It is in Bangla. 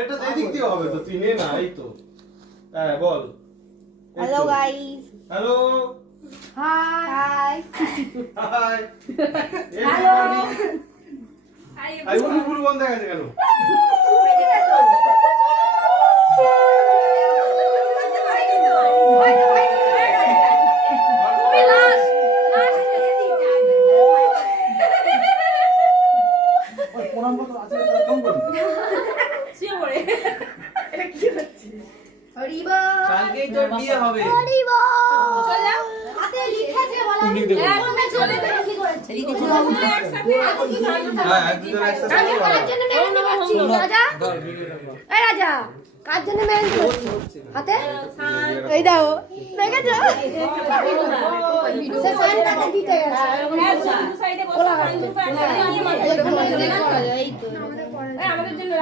এটা এদিক দিয়ে হবে তো, তুই নে না, এই তো। হ্যাঁ বল। Hello guys. Hello. Hi. Hi. Hello. আই ফুল বন্ধ হয়ে গেছে কেন? কালকেই তোর বিয়ে হবে। রাজা কার জন্য মেহেন্দি হাতে এই দাও দেখেছো আমাদের জন্য